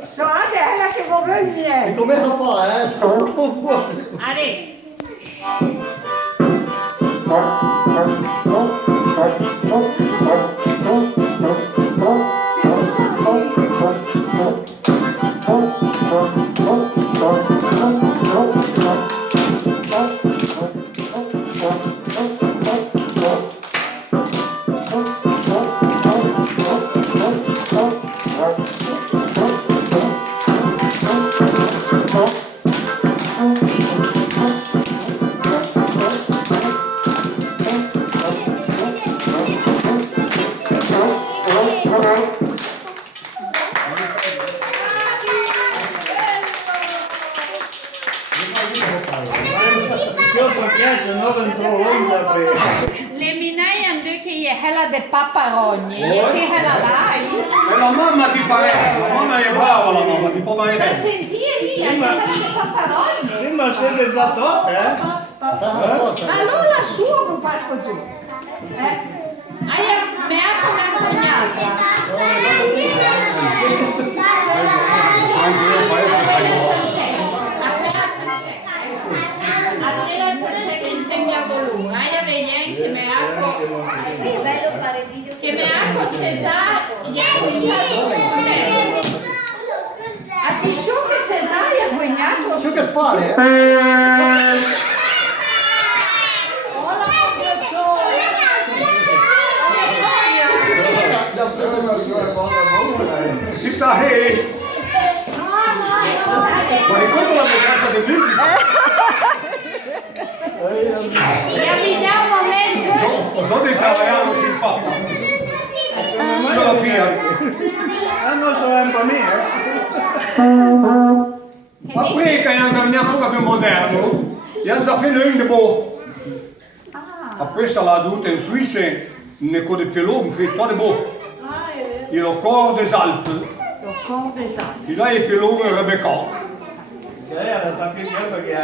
Schade, elle che vuoi venire. Come fa, sono un po' fuori. Allez. Le minaie hanno detto che è la de paparogni, che è la vai. E la mamma ti pare, la mamma è brava, la mamma ti può Per vedere. sentire lì, è la de paparogni. Sì, ma siete già top, Ma non la sua con parco giù. Me ha con una cognata. Appena c'è che insegna lui, vedi che me ha che me ha Cesare, a ti show che Cesare ha guagnato. Su che spare? Si sta ma ricordo la mia casa di musica. E vediamo un momento. Dove italiano si fa? Sulla Fiat. Non so un po' ma qui che è un po' più moderno, gli hanno già fatto un po'. A questa l'ha dovuta in Svizzera, ne code più lungo, tutto di boh. Il corps des Alpes. Il là è più lungo e Rebecca.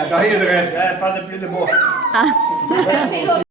Dai, è più di boh.